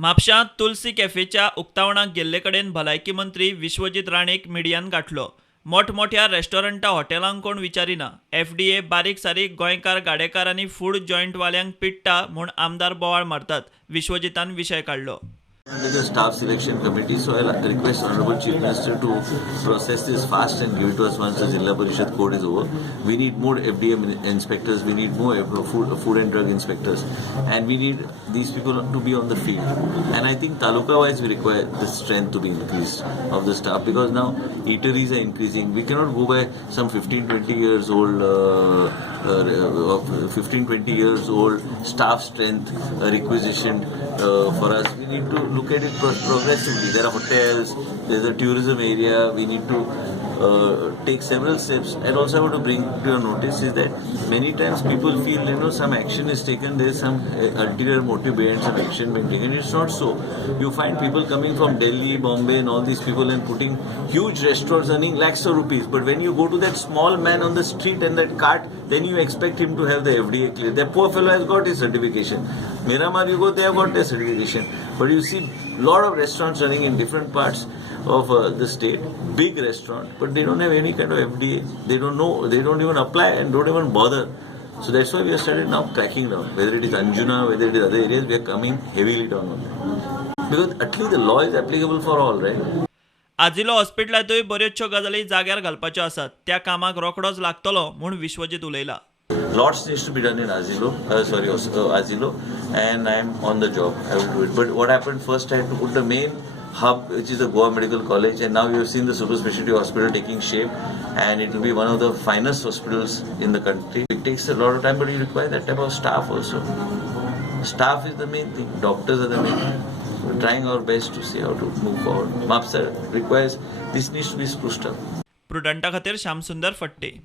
म्हापशां तुलसी कॅफेच्या उक्तावणाक गेल्ले कडेन भलायकी मंत्री विश्वजीत राणेक मिडियान गाठलो. मोठमोठ्या रेस्टॉरंटां हॉटेलांक कोण विचारिना. FDA बारीक सारीक गोंयकार गाडेकार आनी फूड जॉयंटवाल्यांक पिट्टा म्हूण आमदार बोवाळ मारतात. विश्वजितान विशय काडलो. There's a staff selection committee, so I'll request Honorable Chief Minister to process this fast and give it to us once the Jilla Parishad code is over. We need more FDA inspectors, we need more food and drug inspectors, and we need these people to be on the field. And I think taluka-wise we require the strength to be increased of the staff, because now eateries are increasing. We cannot go by some 15-20 years old 15-20 years old staff strength requisition for us. We need to look at it progressively. There are hotels, there's a tourism area. We need to take several steps. And also I want to bring to your notice is that many times people feel some action is taken, there is some ulterior motive behind some action being taken. It's not so. You find people coming from Delhi, Bombay and all these people and putting huge restaurants earning lakhs of rupees. But when you go to that small man on the street and that cart, then you expect him to have the FDA clear. That poor fellow has got his certification. Miramar, you go, they have got their certification. But you see lot of restaurants running in different parts of the state, big restaurant, but they don't have any kind of FDA. They don't know, they don't even apply and don't even bother. So that's why we have started now cracking down. Whether it is Anjuna, whether it is other areas, we are coming heavily down on that. Because at least the law is applicable for all, right? आजिलो हॉस्पिटलांतूय बऱ्योचश्यो गजाली जाग्यार घालपाच्यो आसात. त्या कामाक रोखडोच लागतलो म्हूण Vishwajeet उलयला. Lots needs to be done in Azilo, and I am on the job. I will do it. But what happened first, I had to put the main hub, which is the Goa Medical College, and now you have seen the super specialty hospital taking shape, and it will be one of the finest hospitals in the country. It takes a lot of time, but you require that type of staff also. Staff is the main thing. Doctors are the main thing. We're trying our best to see how to move forward. MAPSA requires, this needs to be spruced up. प्रुडंटा खातीर श्यामसुंदर फट्टे.